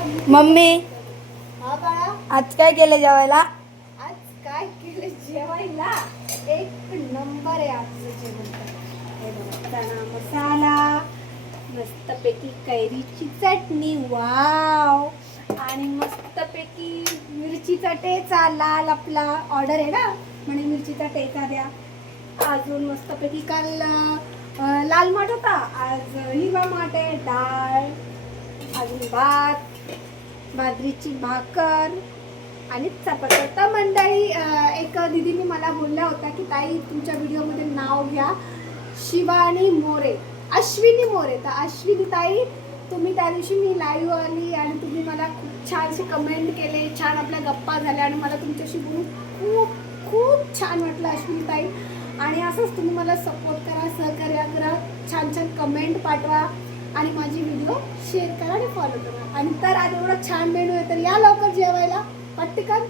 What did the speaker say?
Mummy हा बाळा, आज काय केलं जेवायला? आज काय केलं जेवायला? एक नंबर आहे आजचं जेवण तर. हे बघा, चणा मसाला, मस्तपैकी कैरीची चटणी, वाव, आणि मस्तपैकी मिरचीचा ठेचा, लाल आपला ऑर्डर आहे ना, म्हणे मिरचीचा ठेचा द्या. अजून मस्तपैकी काल लाल माठ होता, आज हिरवा माठ आहे, डाळ, अजून भात, बाजरीची भाकर आणि चपात्या. तर मंडळी, एक दीदीने मला बोलल्या होत्या की ताई तुमच्या व्हिडिओमध्ये नाव घ्या शिवानी मोरे, अश्विनी मोरे. तर अश्विनी ताई, तुम्ही त्या दिवशी मी लाईव्ह आली आणि तुम्ही मला खूप छानसे कमेंट केले, छान आपल्या गप्पा झाल्या आणि मला तुमच्याशी बोलून खूप खूप छान वाटलं अश्विनी ताई. आणि असंच तुम्ही मला सपोर्ट करा, सहकार्य करा, छान छान कमेंट पाठवा आणि माझी व्हिडिओ शेअर करा आणि फॉलो करा. आणि तर आज एवढा छान मेनू आहे, तर या लवकर जेवायला पटकन.